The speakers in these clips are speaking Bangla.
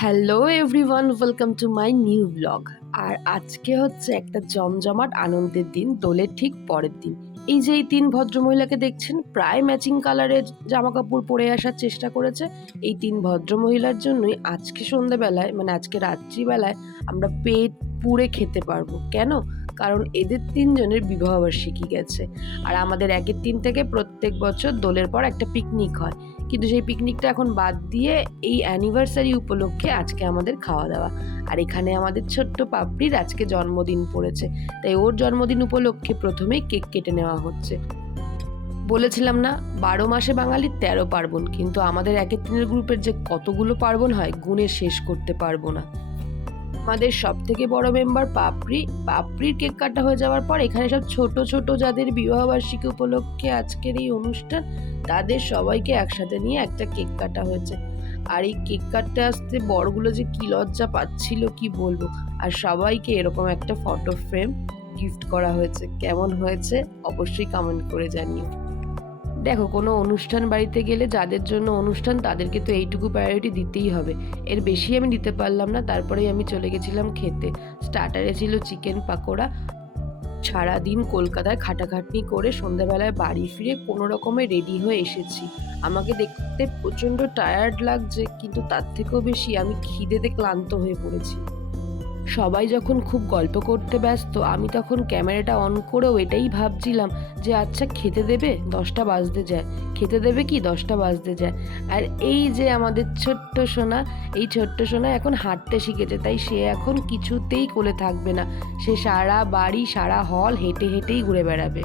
Hello everyone, welcome to my new blog. আর আজকে হচ্ছে একটা জমজমাট আনন্দের দিন, দোলের ঠিক পরের দিন। এই যে এই তিন ভদ্রমহিলাকে দেখছেন, প্রায় ম্যাচিং কালারের জামা কাপড় পরে আসার চেষ্টা করেছে। এই তিন ভদ্রমহিলার জন্যই আজকে সন্ধ্যেবেলায়, মানে আজকে রাত্রিবেলায় আমরা পেট পুড়ে খেতে পারবো। কেন? কারণ এদের তিনজনের বিবাহবার্ষিকী গেছে। আর আমাদের একের দিন থেকে প্রত্যেক বছর দোলের পর একটা পিকনিক হয়, কিন্তু সেই পিকনিকটা এখন বাদ দিয়ে এই অ্যানিভার্সারি উপলক্ষে আজকে আমাদের খাওয়া দাওয়া। আর এখানে আমাদের ছোট্ট পাপড়ির আজকে জন্মদিন পড়েছে, তাই ওর জন্মদিন উপলক্ষে প্রথমেই কেক কেটে নেওয়া হচ্ছে। বলেছিলাম না, 12 মাসে বাঙালির 13 পার্বণ, কিন্তু আমাদের একের দিনের গ্রুপের যে কতগুলো পার্বণ হয় গুণে শেষ করতে পারবো না। আমাদের সব থেকে বড় মেম্বার পাপড়ির কেক কাটা হয়ে যাওয়ার পর এখানে সব ছোট ছোট যাদের বিবাহবার্ষিকী উপলক্ষে আজকের এই অনুষ্ঠান, তাদের সবাইকে একসাথে নিয়ে একটা কেক কাটা হয়েছে। আর এই কেক কাটতে আসতে বড়গুলো যে কি লজ্জা পাচ্ছিল কি বলবো। আর সবাইকে এরকম একটা ফটো ফ্রেম গিফট করা হয়েছে। কেমন হয়েছে অবশ্যই কমেন্ট করে জানিও। দেখো, কোনো অনুষ্ঠান বাড়িতে গেলে যাদের জন্য অনুষ্ঠান তাদেরকে তো এইটুকু প্রায়োরিটি দিতেই হবে। এর বেশি আমি দিতে পারলাম না, তারপরেই আমি চলে গেছিলাম খেতে। স্টার্টারে ছিল চিকেন পাকোড়া। সারাদিন কলকাতায় খাটাখাটনি করে সন্ধ্যাবেলায় বাড়ি ফিরে কোনো রকমে রেডি হয়ে এসেছি। আমাকে দেখতে প্রচণ্ড টায়ার্ড লাগছে, কিন্তু তার থেকেও বেশি আমি খিদেতে ক্লান্ত হয়ে পড়েছি। সবাই যখন খুব গল্প করতে ব্যস্ত, আমি তখন ক্যামেরাটা অন করেও এটাই ভাবছিলাম যে আচ্ছা খেতে দেবে, 10টা বাজতে যায়, খেতে দেবে কি 10টা বাজতে যায়। আর এই যে আমাদের ছোট্ট সোনা, এই ছোট্ট সোনা এখন হাঁটতে শিখেছে, তাই সে এখন কিছুতেই কোলে থাকবে না। সে সারা বাড়ি সারা হল হেঁটে হেঁটেই ঘুরে বেড়াবে।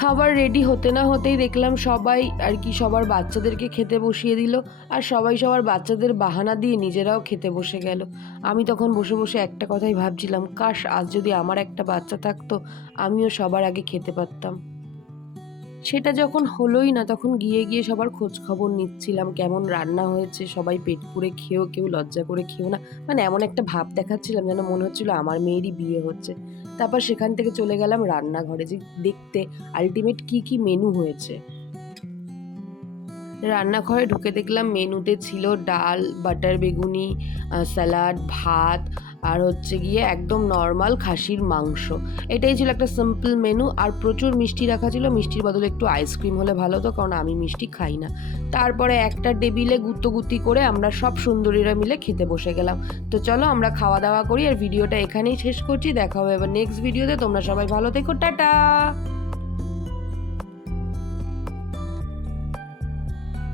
খাবার রেডি হতে না হতেই দেখলাম সবাই আর কি সবার বাচ্চাদেরকে খেতে বসিয়ে দিল। আর সবাই সবার বাচ্চাদের বাহানা দিয়ে নিজেরাও খেতে বসে গেল। আমি তখন বসে বসে একটা কথাই ভাবছিলাম, কাশ আজ যদি আমার একটা বাচ্চা থাকতো, আমিও সবার আগে খেতে পারতাম। সেটা যখন হলোই না, তখন গিয়ে গিয়ে সবার খোঁজ খবর নিচ্ছিলাম, কেমন রান্না হয়েছে, সবাই পেট পুড়ে খেয়েও কেউ লজ্জা করে খেয়েও না, মানে এমন একটা ভাব দেখাচ্ছিলাম যেন মনে হচ্ছিল আমার মেয়েরই বিয়ে হচ্ছে। তারপর সেখান থেকে চলে গেলাম রান্নাঘরে, যে দেখতে আলটিমেট কি কি মেনু হয়েছে। রান্নাঘরে ঢুকে দেখলাম মেনুতে ছিল ডাল, বাটার বেগুনি, স্যালাড, ভাত, আর হচ্ছে গিয়ে একদম নর্মাল খাসির মাংস। এটাই ছিল একটা সিম্পল মেনু। আর প্রচুর মিষ্টি রাখা ছিল, মিষ্টির বদলে একটু আইসক্রিম হলে ভালো হতো, কারণ আমি মিষ্টি খাই না। তারপরে একটা টেবিলে গুত্তগুত্তি করে আমরা সব সুন্দরীরা মিলে খেতে বসে গেলাম। তো চলো আমরা খাওয়া দাওয়া করি, আর ভিডিওটা এখানেই শেষ করছি। দেখা হবে এবার নেক্সট ভিডিওতে। তোমরা সবাই ভালো থেকো, টাটা।